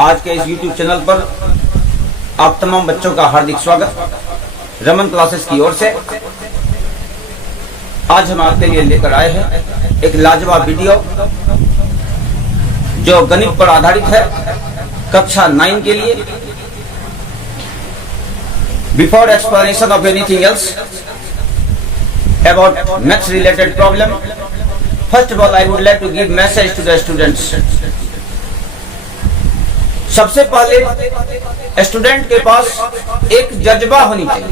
आज के इस YouTube चैनल पर आप तमाम बच्चों का हार्दिक स्वागत रमन क्लासेस की ओर से। आज हम आपके लिए लेकर आए हैं एक लाजवाब वीडियो जो गणित पर आधारित है कक्षा 9 के लिए। Before explanation of anything else about maths related problem, first of all I would like to give message to the students. सबसे पहले स्टूडेंट के पास एक जज्बा होनी चाहिए।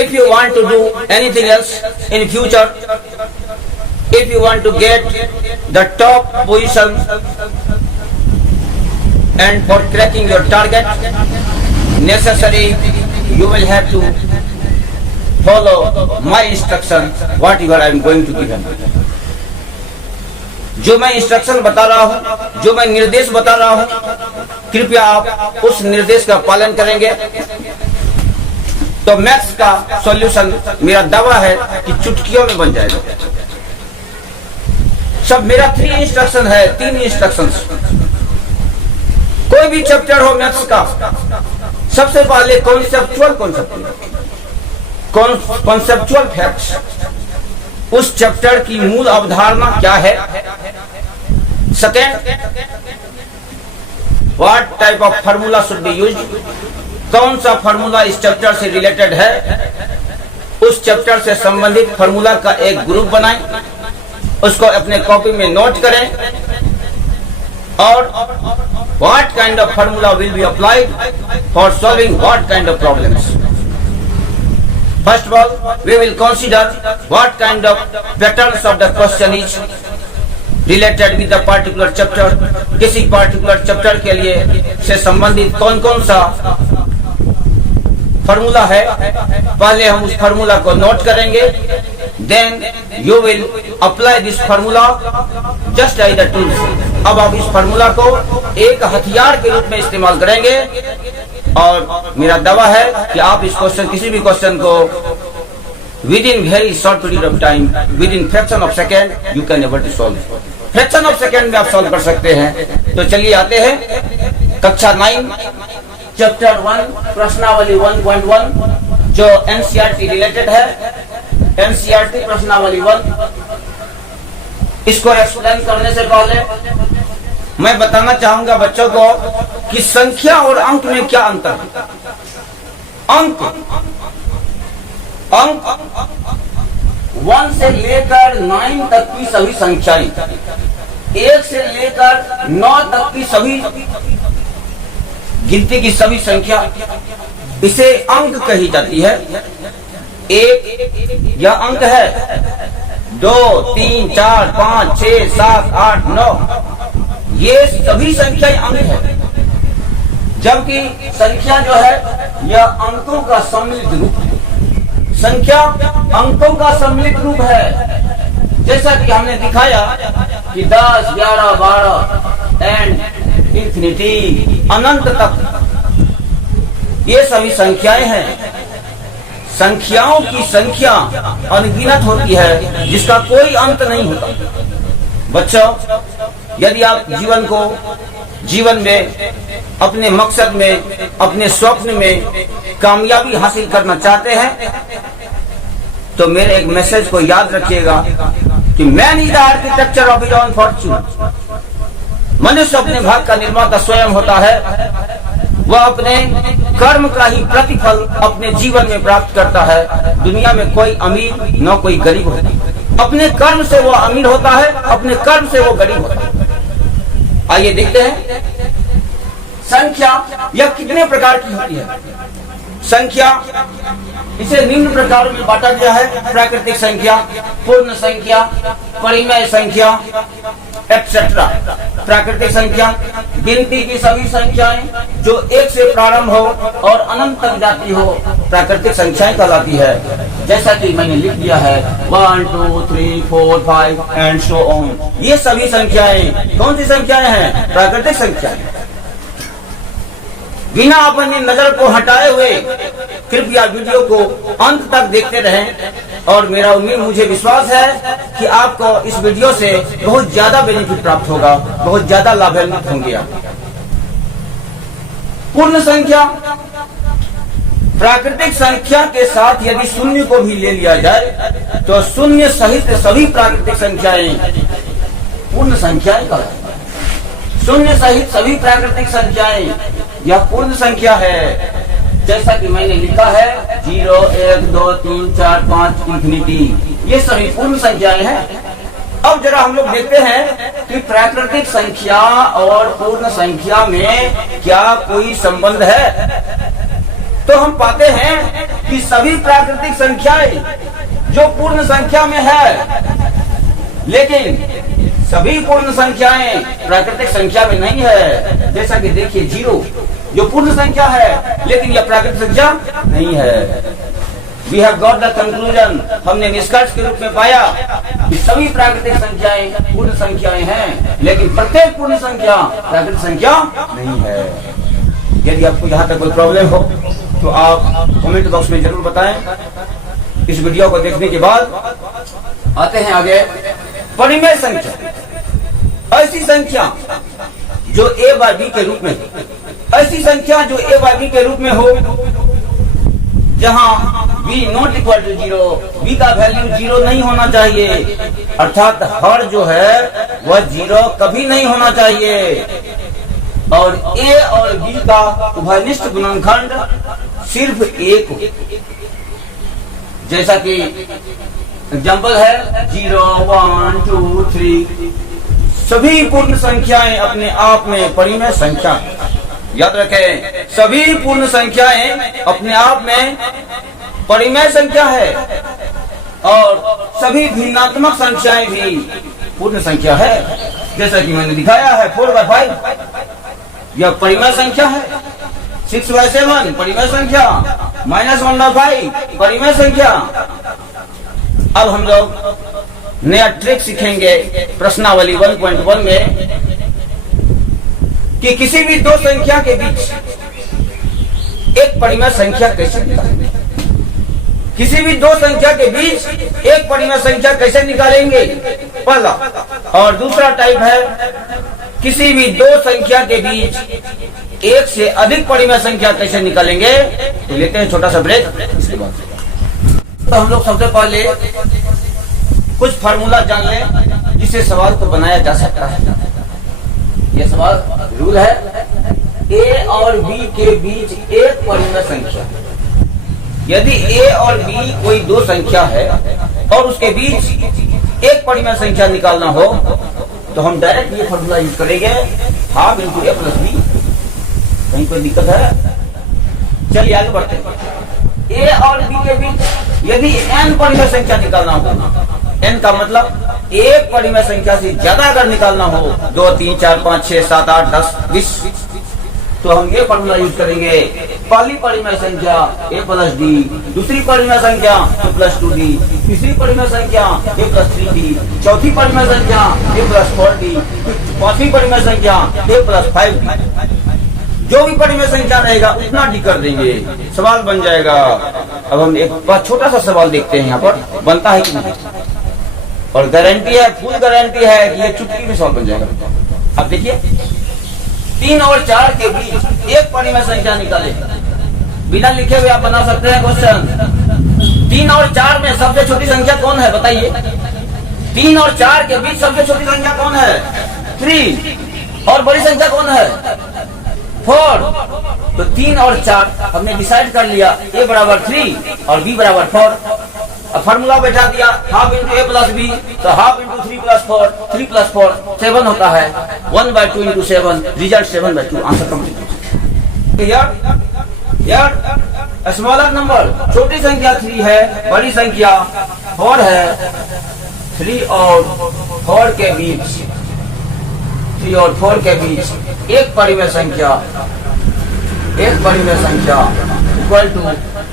If you want to do anything else in future, if you want to get the top position and for cracking your target, necessary you will have to follow my instruction, whatever I am going to give him. जो मैं instruction बता रहा हूँ, जो मैं निर्देश बता रहा हूँ, कृपया आप उस निर्देश का पालन करेंगे तो मैथ्स का सॉल्यूशन मेरा दावा है कि चुटकियों में बन जाएगा। सब मेरा 3 इंस्ट्रक्शन है, 3 इंस्ट्रक्शंस। कोई भी चैप्टर हो मैथ्स का, सबसे पहले कॉन्सेप्चुअल फैक्ट्स, उस चैप्टर की मूल अवधारणा क्या है। Second, what type of formula should be used, कौन सा फार्मूला इस चैप्टर से रिलेटेड है, उस चैप्टर से संबंधित फार्मूला का एक ग्रुप बनाएं, उसको अपने कॉपी में नोट करें और what kind of formula will be applied for solving what kind of problems. First of all, we will consider what kind of patterns of the question is related with the particular chapter. किसी particular chapter के लिए से संबंधित कौन कौन सा formula है, पहले हम उस फार्मूला को नोट करेंगे। Then you will apply this formula just as the tools. अब आप इस फार्मूला को एक हथियार के रूप में इस्तेमाल करेंगे और मेरा दावा है कि आप इस क्वेश्चन, किसी भी क्वेश्चन को within very short period of time, within fraction of second you can able to solve. Fraction of second में आप सॉल्व कर सकते हैं। तो चलिए आते हैं कक्षा 9 चैप्टर 1 प्रश्नावली 1.1 जो एनसीईआरटी रिलेटेड है। एनसीईआरटी प्रश्नावली 1, इसको एक्सप्लेन करने से पहले मैं बताना चाहूंगा बच्चों को कि संख्या और अंक में क्या अंतर है। अंक 1 से लेकर 9 तक की सभी संख्याएं, 1 से लेकर 9 तक की सभी गिनती की सभी संख्या, इसे अंक कही जाती है। 1 यह अंक है, 2, 3, 4, 5, 6, 7, 8, 9 ये सभी संख्याएं अंक है। जबकि संख्या जो है यह अंकों का सम्मिलित रूप है। संख्या अंकों का सम्मिलित रूप है। जैसा कि हमने दिखाया कि 10, 11, 12 एंड इंफिनिटी, अनंत तक ये सभी संख्याएं हैं। संख्याओं की संख्या अनगिनत होती है जिसका कोई अंत नहीं होता। बच्चों, यदि आप जीवन में अपने मकसद में, अपने स्वप्न में कामयाबी हासिल करना चाहते हैं तो मेरे एक मैसेज को याद रखिएगा कि man is the architecture of his own Fortune. मनुष्य अपने भाग्य का निर्माता स्वयं होता है। वह अपने कर्म का ही प्रतिफल अपने जीवन में प्राप्त करता है। दुनिया में कोई अमीर न कोई गरीब होता है। अपने कर्म से वो अमीर होता है, अपने कर्म से वो गरीब होता है। आइए देखते हैं संख्या यह कितने प्रकार की होती है। संख्या इसे निम्न प्रकार में बांटा गया है: प्राकृतिक संख्या, पूर्ण संख्या, परिमेय संख्या एक्सेट्रा। प्राकृतिक संख्या गिनती की सभी संख्याएं जो 1 से प्रारंभ हो और अनंत तक जाती हो प्राकृतिक संख्याएं कहलाती है। जैसा कि मैंने लिख दिया है 1, 2, 3, 4, 5 एंड सो ऑन। ये सभी संख्याएं कौन सी संख्याएं हैं? प्राकृतिक संख्याएं। बिना अपनी नजर को हटाए हुए कृपया वीडियो को अंत तक देखते रहें और मुझे विश्वास है कि आपको इस वीडियो से बहुत ज्यादा बेनिफिट प्राप्त होगा, बहुत ज्यादा लाभान्वित होंगे आप। पूर्ण संख्या प्राकृतिक संख्या के साथ यदि शून्य को भी ले लिया जाए तो शून्य सहित सभी प्राकृतिक संख्याएं पूर्ण संख्याएं कहलाती। शून्य सहित सभी प्राकृतिक संख्याएं यह पूर्ण संख्या है। जैसा कि मैंने लिखा है 0, 1, 2, 3, 4, 5 इंफिनिटी, ये सभी पूर्ण संख्याएं हैं। अब जरा हम लोग देखते हैं कि प्राकृतिक संख्या और पूर्ण संख्या में क्या कोई संबंध है। तो हम पाते हैं कि सभी प्राकृतिक संख्याएं जो पूर्ण संख्या में है, लेकिन सभी पूर्ण संख्याएं प्राकृतिक संख्या में नहीं है। जैसा कि देखिए 0 जो पूर्ण संख्या है लेकिन यह प्राकृतिक संख्या नहीं है। We have got the conclusion, हमने निष्कर्ष के रूप में पाया कि सभी प्राकृतिक संख्याएं पूर्ण संख्याएं हैं, लेकिन प्रत्येक पूर्ण संख्या प्राकृतिक संख्या नहीं है। यदि आपको यहाँ तक कोई प्रॉब्लम हो तो आप कमेंट बॉक्स में जरूर बताएं। इस वीडियो को देखने के बाद आते हैं आगे। परिमेय संख्या, ऐसी संख्या जो a बाय b के रूप में, ऐसी संख्या जो a बाय b के रूप में हो, जहां b not equal to 0, b का वैल्यू 0 नहीं होना चाहिए, अर्थात हर जो है वह 0 कभी नहीं होना चाहिए, और a और b का उभयनिष्ठ गुणनखंड सिर्फ 1 हो। जैसा कि एग्जाम्पल है 0, 1, 2, 3, सभी पूर्ण संख्याएं अपने आप में परिमेय संख्या। याद रखें, सभी पूर्ण संख्याएं अपने आप में परिमेय संख्या है, और सभी भिन्नात्मक संख्याएं भी पूर्ण संख्या है। जैसा कि मैंने दिखाया है 4/5 यह परिमेय संख्या है, 6/7 परिमेय संख्या, -1/5 परिमेय संख्या। अब हम लोग नया ट्रिक सीखेंगे प्रश्नावली 1.1 में कि किसी भी दो संख्या के बीच एक परिमेय संख्या कैसे निकालेंगे। किसी भी दो संख्या के बीच एक परिमेय संख्या कैसे निकालेंगे, पहला। और दूसरा टाइप है किसी भी दो संख्या के बीच एक से अधिक परिमेय संख्या कैसे निकालेंगे। तो लेते हैं छोटा सा ब्रेक, इसके बाद तो हम लोग सबसे पहले कुछ फार्मूला जान लें जिससे सवाल को बनाया जा सकता है। यह सवाल रूल है, a और b के बीच एक परिमेय संख्या। यदि a और b कोई दो संख्या है और उसके बीच एक परिमेय संख्या निकालना हो तो हम डायरेक्ट ये फार्मूला यूज करेंगे, half into a plus b। कहीं कोई दिक्कत है? चलिए आगे बढ़ते हैं। a और b के बीच यदि n परिमेय संख्या निकालना हो, n का मतलब एक परिमेय संख्या से ज्यादा अगर निकालना हो, 2, 3, 4, 5, 6, 7, 8, 10, 20, तो हम ये फॉर्मूला यूज करेंगे। पहली परिमेय संख्या a प्लस d, दूसरी परिमेय संख्या a प्लस 2d, तीसरी परिमेय संख्या a प्लस 3d, चौथी परिमेय संख्या a प्लस 4d, पांचवी परिमेय संख्या a प्लस 5d। जो भी परिमेय संख्या रहेगा उतना डी कर देंगे, सवाल बन जाएगा। अब हम एक छोटा सा सवाल देखते हैं यहाँ पर बनता है कि नहीं, और गारंटी है, फुल गारंटी है कि ये चुटकी में सवाल बन जाएगा। अब देखिए 3 और 4 के बीच एक परिमेय संख्या निकाले, बिना लिखे हुए आप बना सकते हैं क्वेश्चन। 3 और 4 में सबसे छोटी संख्या कौन है बताइए? 3 और 4 के बीच सबसे छोटी संख्या कौन है? 3। और बड़ी संख्या कौन है? 4। तो 3 और 4 हमने डिसाइड कर लिया, a बराबर 3 और b बराबर 4। अब फार्मूला बैठा दिया, half into a plus b, तो हाफ इंटू 3 प्लस 4, 3 प्लस 4 7 होता है। 1/2 इंटू 7, रिजल्ट 7/2, आंसर कंप्लीट। यार स्मॉलर नंबर, छोटी संख्या 3 है, बड़ी संख्या 4 है। 3 और 4 के बीच, 3 और 4 के बीच एक परिमेय संख्या equal to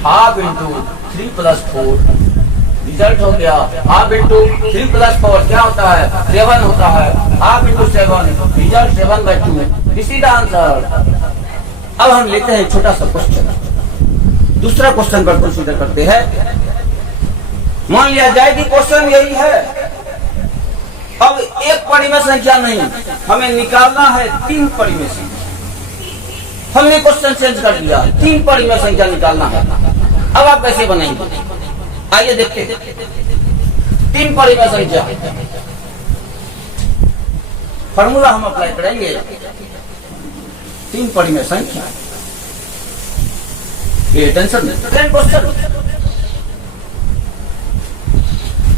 half into 3 plus 4। Result हो गया हाफ इंटू 3 प्लस 4 क्या होता है? 7 होता है। Half into 7, result 7/2। This is the answer. अब हम लेते हैं छोटा सा क्वेश्चन, दूसरा क्वेश्चन पर कंसीडर करते हैं। मान लिया जाए कि क्वेश्चन यही है, अब एक परिमेय संख्या नहीं, हमें निकालना है 3 परिमेय संख्या। हमने क्वेश्चन चेंज कर दिया, 3 परिमेय संख्या निकालना है। अब आप कैसे बनाएंगे, आइए देखते हैं। 3 परिमेय संख्या फॉर्मूला हम अप्लाई करेंगे। 3 परिमेय संख्या, ये टेंशन नहीं। क्वेश्चन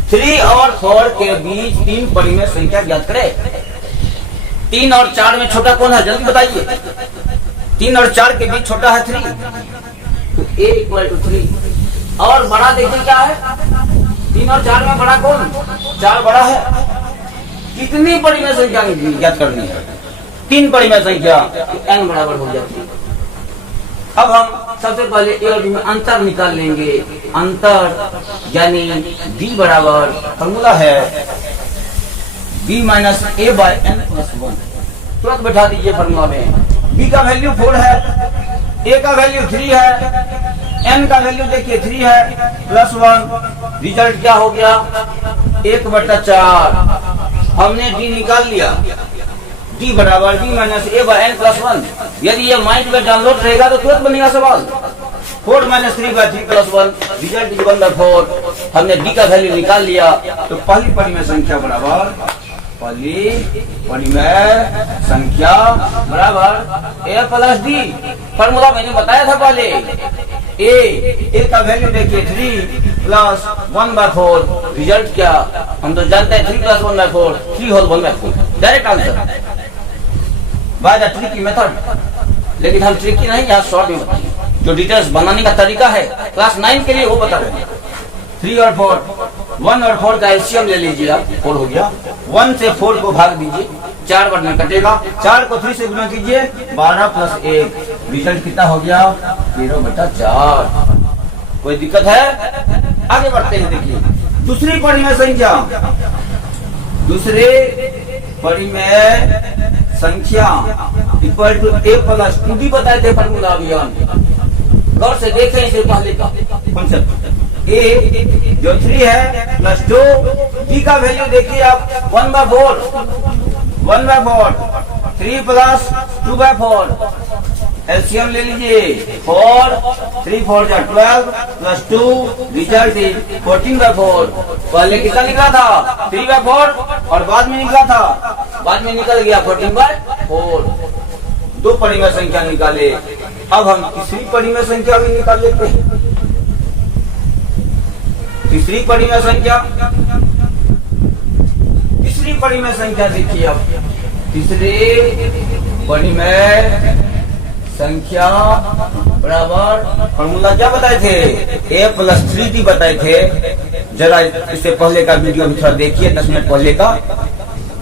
3 और 4 के बीच 3 परिमेय संख्या ज्ञात करें। 3 और 4 में छोटा कौन है, जल्दी बताइए। 3 और 4 के बीच छोटा है 3, तो a = 3। और बड़ा देखिए क्या है, 3 और 4 में बड़ा कौन, 4 बड़ा है। कितनी परिमेय संख्या ज्ञात करनी है, 3 परिमेय संख्या, तो n बराबर हो जाती है। अब हम सबसे पहले a और b में अंतर निकाल लेंगे। अंतर यानी b बराबर, फॉर्मूला है b - a/n+1। तुरंत बैठा दीजिए फॉर्मूला में। b का वैल्यू 4 है, a का वैल्यू 3 है, n का वैल्यू देखिए 3 है, +1। रिजल्ट क्या हो गया, 1/4। हमने d निकाल लिया, d बराबर b - a/n+1। यदि ये माइंड में डाउनलोड रहेगा तो तुरंत बनेगा सवाल। 4 - 3/3+1, रिजल्ट इज 1/4। हमने d का वैल्यू निकाल लिया, तो पहली परिमेय संख्या बराबर, पहली परिमेय संख्या बराबर a + d। फॉर्मूला मैंने बताया था पहले। a का वैल्यू देखिए 3 + 1/4। रिजल्ट क्या, हम तो जानते हैं 3 + 1/4, 3 whole 1/4। Direct answer by the tricky method. लेकिन हम ट्रिकी नहीं, यहाँ शॉर्ट में बताएंगे। जो डिटेल्स बनाने का तरीका है क्लास 9 के लिए वो बता रहे हैं। 3 और 4, 1 और 4 का एलसीएम ले लीजिए आप, 4 हो गया। 1 से 4 को भाग दीजिए, 4 बार में कटेगा। 4 को 3 से गुना कीजिए, 12 + 1। रिजल्ट कितना हो गया, 13/4। कोई दिक्कत है, आगे बढ़ते हैं। देखिए दूसरी परिमेय संख्या, दूसरे परिमेय संख्या इक्वल टू a + 2b बताए थे फॉर्मूला अभियान। गौर से देखें इसे पहले का कॉन्सेप्ट। a जो 3 है +2, b का वैल्यू देखिए आप 1/4, 3 + 2/4। एलसीएम ले लीजिए, 4, 3 × 4 = 12 + 2, रिजल्ट इज 14/4। पहले कितना निकला था, 3/4, और बाद में निकला था, बाद में निकल गया 14/4। 2 परिमेय संख्या निकाले। अब हम तीसरी परिमेय संख्या भी निकाल लेते हैं। तीसरी परिमेय संख्या, तीसरी परिमेय संख्या देखिए अब। तीसरी परिमेय संख्या बराबर, फॉर्मूला क्या बताए थे, a + 3d बताए थे। जरा इससे पहले का वीडियो भी थोड़ा देखिए, 10 मिनट पहले का,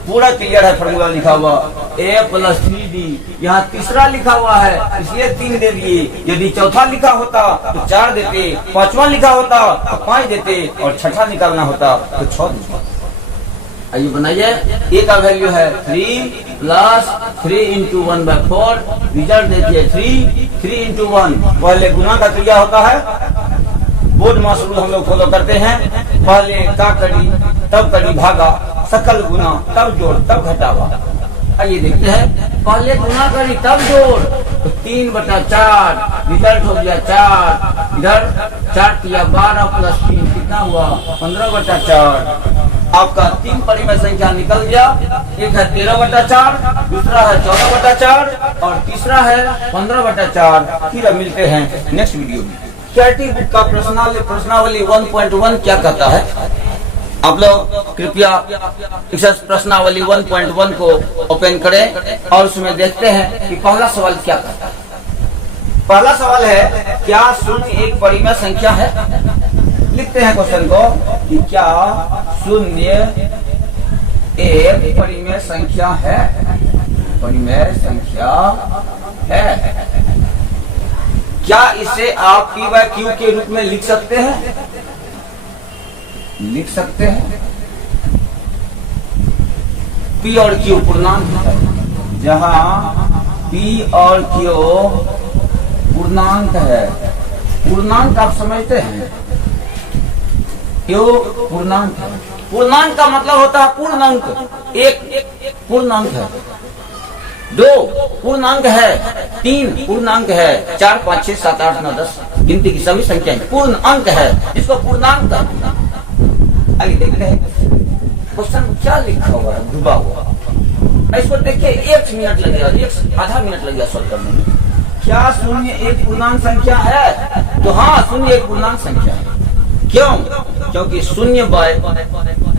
पूरा क्लियर है। फॉर्मूला लिखा हुआ a + 3d, यहाँ तीसरा लिखा हुआ है इसलिए 3 दे दिए। यदि चौथा लिखा होता तो 4 देते, 5वां लिखा होता तो 5 देते, और छठा निकालना होता तो 6 देते। आइए बनाइए। a का वैल्यू है 3 + 3 × 1/4। रिजल्ट देखिए 3 × 1। पहले गुना का क्रिया होता है, बोर्ड मास रूल हम लोग फॉलो करते हैं। पहले का करी, तब करी भागा, सकल गुना, तब जोड़, तब घटावा। आइए देखते हैं, पहले गुना करी तब जोड़, तो 3/4। रिजल्ट हो गया 4। इधर 4 किया, 12 + 3 कितना हुआ, 15/4। आपका 3 परिमेय संख्या निकल गया। एक है 13/4, दूसरा है 14/4, और तीसरा है 15/4। फिर अब मिलते हैं नेक्स्ट वीडियो में। कैटी बुक का प्रश्नावली 1.1 क्या कहता है, आप लोग कृपया प्रश्नावली 1.1 को ओपन करें और उसमें देखते हैं कि पहला सवाल क्या कहता है। पहला सवाल है, क्या 0 एक परिमेय संख्या है। लिखते हैं क्वेश्चन को कि क्या 0 एक परिमेय संख्या है। परिमेय संख्या है। क्या इसे आप p/q के रूप में लिख सकते हैं, लिख सकते हैं। p और q पूर्णांक है, जहां p और q पूर्णांक है। पूर्णांक आप समझते हैं, q पूर्णांक है। पूर्णांक का मतलब होता है पूर्णांक, एक पूर्णांक है। 2 पूर्णांक है, 3 पूर्णांक है, 4 5 6 7 8 9 10 गिनती की सभी संख्याएं पूर्ण अंक है, इसको पूर्णांक कहते हैं। आगे देखते हैं क्वेश्चन क्या लिखा हुआ है, डूबा हुआ। इसको देखिए 1 मिनट लगेगा, आधा मिनट लगेगा सॉल्व करने में। क्या शून्य एक पूर्णांक संख्या है? तो हाँ, शून्य एक पूर्णांक संख्या है। क्यों? क्योंकि शून्य बाय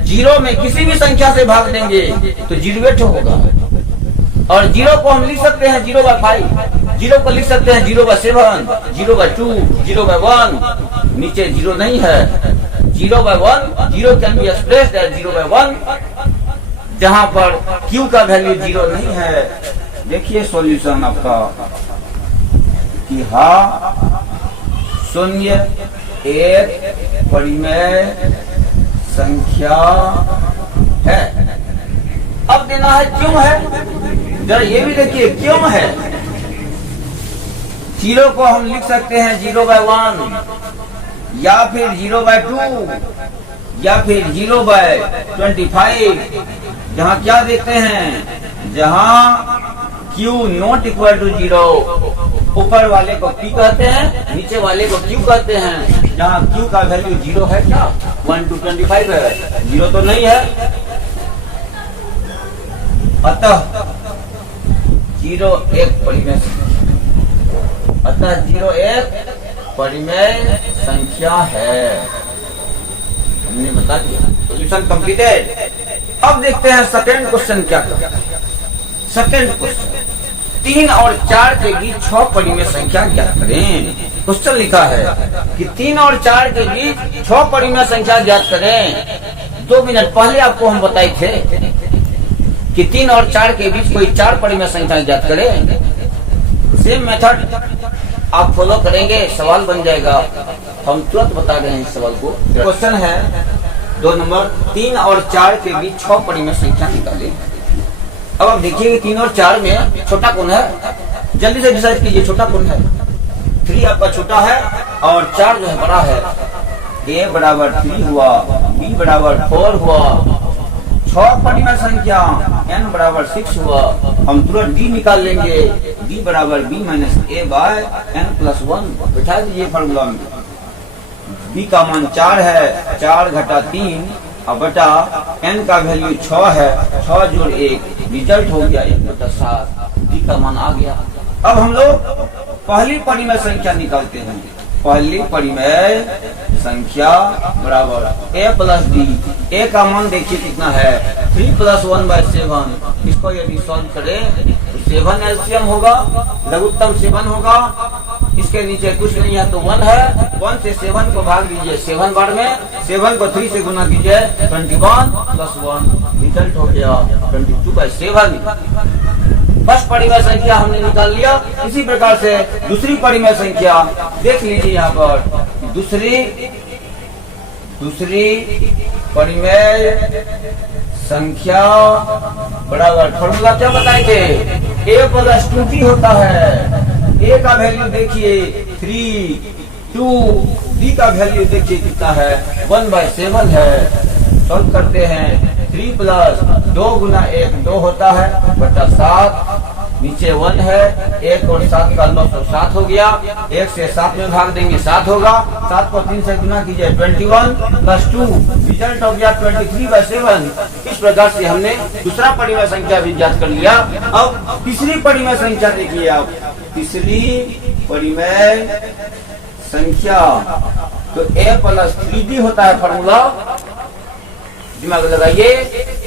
0 में किसी भी संख्या से भाग देंगे तो 0 होगा। और 0 को हम लिख सकते हैं 0/5, 0 को लिख सकते हैं 0/7, 0/2, 0/1। नीचे 0 नहीं है, 0/1, 0 कैन बी एक्सप्रेस्ड एज 0/1, जहां पर q का वैल्यू 0 नहीं है। देखिए सॉल्यूशन आपका कि हाँ, शून्य एक परिमेय संख्या है। अब देना है क्यों है, जरा ये भी देखिए क्यों है। 0 को हम लिख सकते हैं 0/1 या फिर 0/2 या फिर 0/25, जहां क्या देखते हैं, जहां q नॉट इक्वल टू 0, ऊपर वाले को p कहते हैं, नीचे वाले को q कहते हैं। जहां q का वैल्यू 0 है, क्या 1 to 25 है, 0 तो नहीं है। अतः 0 एक परिमेय, अतः 0 एक परिमेय संख्या है। हमने बता दिया, सॉल्यूशन कंप्लीटेड। अब देखते हैं सेकंड क्वेश्चन क्या करता है। सेकंड क्वेश्चन, 3 और 4 के बीच 6 परिमेय संख्या ज्ञात करें। क्वेश्चन लिखा है कि 3 और 4 के बीच 6 परिमेय संख्या ज्ञात करें। 2 मिनट पहले आपको हम बताए थे कि 3 और 4 के बीच कोई 4 परिमेय संख्या ज्ञात करें। सेम मेथड आप फॉलो करेंगे, सवाल बन जाएगा। हम तुरंत बता रहे हैं इस सवाल को। क्वेश्चन है 2 नंबर, 3 और 4 के बीच 6 परिमेय संख्या निकालें। अब आप देखिए 3 और 4 में छोटा कौन है, जल्दी से डिसाइड कीजिए छोटा कौन है। 3 आपका छोटा है और 4 जो है बड़ा है। a बराबर 3 हुआ, b बराबर 4 हुआ, 6 परिमेय संख्या n बराबर 6 हुआ। हम तुरंत d निकाल लेंगे, d बराबर b minus a by n plus 1 बैठा दीजिए फॉर्मूला में। b का मान 4 है, 4 घटा 3 अब बटा n का वैल्यू 6 है, 6 जोड़ 1 रिजल्ट हो गया 1/7। d का मान आ गया। अब हम लोग पहली परिमेय संख्या निकालते हैं। पहली परिमेय संख्या बराबर a प्लस d। a का मान देखिए कितना है, 3 + 1/7। इसको यदि सॉल्व करें तो 7 एलसीएम होगा, लघुत्तम 7 होगा। इसके नीचे कुछ नहीं है तो 1 है, 1 से 7 को भाग दीजिए 7 बार में, 7 को 3 से गुना कीजिए 21 + 1 रिजल्ट हो गया 22/7। फर्स्ट परिमेय संख्या हमने निकाल लिया। इसी प्रकार से दूसरी परिमेय संख्या देख लीजिए यहाँ पर। दूसरी परिमेय संख्या बराबर फॉर्मूला क्या बताए थे, a + 2t होता है। a का वैल्यू देखिए 3, 2, d का वैल्यू देखिए कितना है 1/7 है। सॉल्व करते हैं, 3 + 2 गुना 1 2 होता है बटा 7, नीचे 1 है, 1 और 7 का लॉग 7 हो गया। 1 से 7 में भाग देंगे 7 होगा, 7 को 3 से गुना कीजिए 21 + 2 रिजल्ट हो गया 23/7। इस प्रकार से हमने दूसरा परिमेय संख्या भी ज्ञात कर लिया। अब तीसरी परिमेय संख्या देखिए आप, तीसरी परिमेय संख्या तो a + 3d होता है फॉर्मूला, दिमाग लगाइए।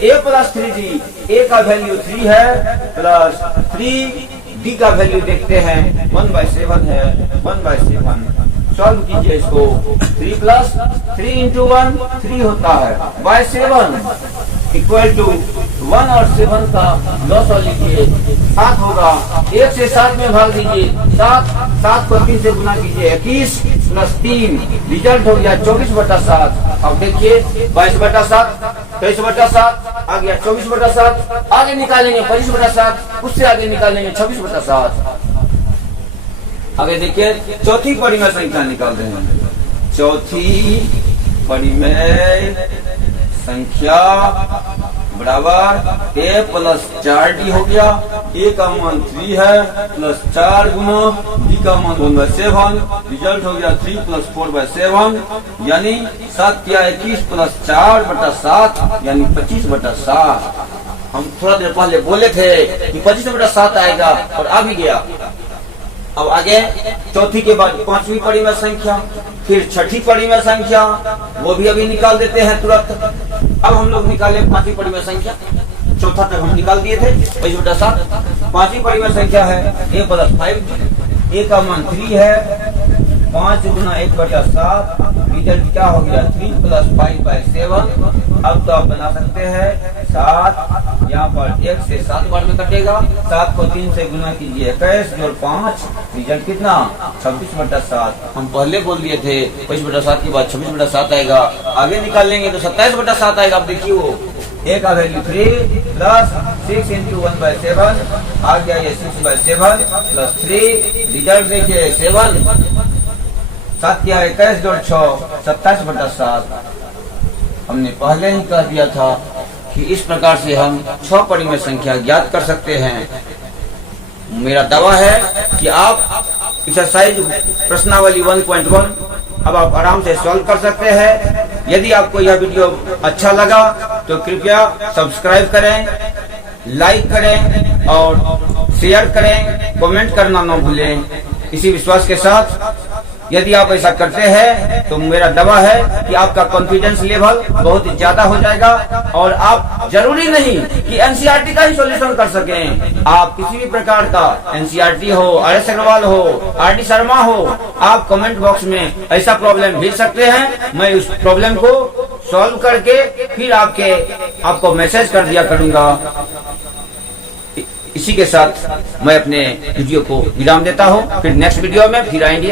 a + 3d, a का वैल्यू 3 है प्लस 3d का वैल्यू देखते हैं 1/7 है, 1/7 सॉल्व कीजिए इसको। 3 + 3 × 1 3 होता है बाय 7 इक्वल टू 1 और 7 का लॉस लीजिए 7 होगा। 1 से 7 में भाग दीजिए 7, 7 को 3 से गुना कीजिए 21 + 3 रिजल्ट हो गया 24/7। अब देखिए 22/7, 23/7 आ गया 24/7। आगे निकालेंगे 25/7, उससे आगे निकालेंगे 26/7। आगे देखिए चौथी परिमेय संख्या निकाल रहे हैं। चौथी परिमेय संख्या बराबर a प्लस 4d हो गया। a का मान 3 है प्लस 4 गुना d का मान 1/7, रिजल्ट हो गया 3 प्लस 4/7 यानी 7 या 21 प्लस 4/7 यानी 25/7। हम थोड़ा देर पहले बोले थे कि 25/7 आएगा और आ भी गया। अब आगे चौथी के बाद पांचवी परिमेय संख्या, फिर छठी परिमेय संख्या, वो भी अभी निकाल देते हैं तुरंत। अब हम लोग निकाले पांचवी परिमेय संख्या, चौथा तक हम निकाल दिए थे 25/7। पांचवी परिमेय संख्या है a प्लस 5, a का मान 3 है, 5 गुना 1/7, रिजल्ट क्या हो गया 3 प्लस 5/7। अब तो आप बना सकते हैं 7, यहाँ पर 1 से 7 बार में कटेगा, 7 को 3 से गुना कीजिए 21 जोड़ 5, रिजल्ट कितना 26/7। हम पहले बोल दिए थे 25/7 के बाद 26/7 आएगा, आगे निकाल लेंगे तो 27/7 आएगा। आप देखिए वो a का वैल्यू 3 प्लस 6 इंटू 1/7 आ गया, ये 6/7 प्लस 3, रिजल्ट देखिए 7, 7 या 21 जोड़ 6, 27/7। हमने पहले ही कह दिया था कि इस प्रकार से हम 6 परिमेय संख्या ज्ञात कर सकते हैं। मेरा दावा है कि आप एक्सरसाइज प्रश्नावली 1.1 अब आप आराम से सॉल्व कर सकते हैं। यदि आपको यह वीडियो अच्छा लगा तो कृपया सब्सक्राइब करें, लाइक करें और शेयर करें, कमेंट करना न भूलें। इसी विश्वास के साथ यदि आप ऐसा करते हैं तो मेरा दावा है कि आपका कॉन्फिडेंस लेवल बहुत ज्यादा हो जाएगा और आप जरूरी नहीं कि एनसीईआरटी का ही सॉल्यूशन कर सकें। आप किसी भी प्रकार का एनसीईआरटी हो, RS अग्रवाल हो, RD शर्मा हो, आप कमेंट बॉक्स में ऐसा प्रॉब्लम भेज सकते हैं। मैं उस प्रॉब्लम को सॉल्व करके फिर आपको मैसेज कर दिया करूंगा। इसी के साथ मैं अपने वीडियो को विराम देता हूँ, फिर नेक्स्ट वीडियो में फिर आएंगे।